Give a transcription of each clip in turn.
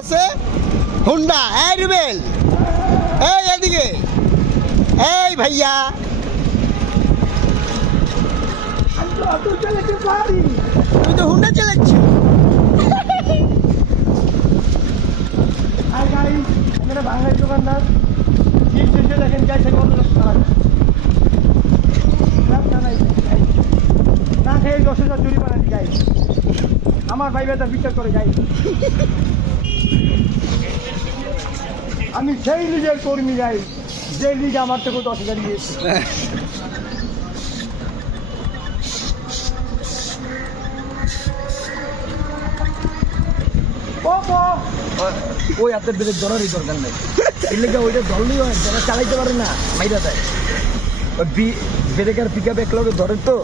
আছে হুন্ডা। এই রুবেল, এই এদিকে, এই ভাইয়া, তুই তো হুন্ডা চালাচ্ছি। বাংলায় দোকানদার দিন শেষে দেখেন যাইছে কত না খেয়ে 10,000 জরিমানা দিই গাই। আমার ভাই বেটা বিচার করে গাই। আমি সেই লিগের কর্মী গাই যে লিগে আমার থেকে 10,000 দিয়েছে। ওই হাতের ব্রেক ধরারই দরকার নেই, এর লেগে ওইটা ধরলেই হয়, যারা চালাইতে পারে না মাইরা দেয়। ওই ব্রেক আর পিক আপ এক লগে ধরে তো।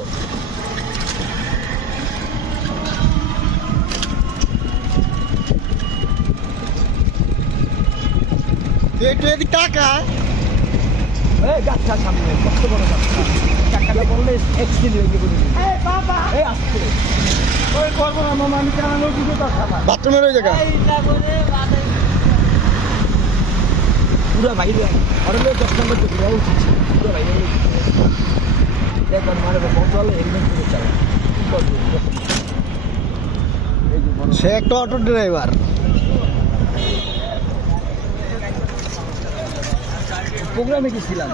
তুই একটু এদিক টাকা। এই গাছটা সামনে কত বড় গাছটা, টাকাটা বললে এক্সিডেন্ট হয়ে গেছে। এই বাবা এই আসছে ওই করবো না মামা, আমি চালানো দুটো তার খাবার বাথরুমের ওই জায়গা। পুরো বাইরে অনেক 10 নম্বর তো ঘুরা উচিত, পুরো বাইরে দেখ আমার বন্ধলে হেলমেট করে চালা। সে একটা অটো ড্রাইভার। প্রোগ্রামে গেছিলাম।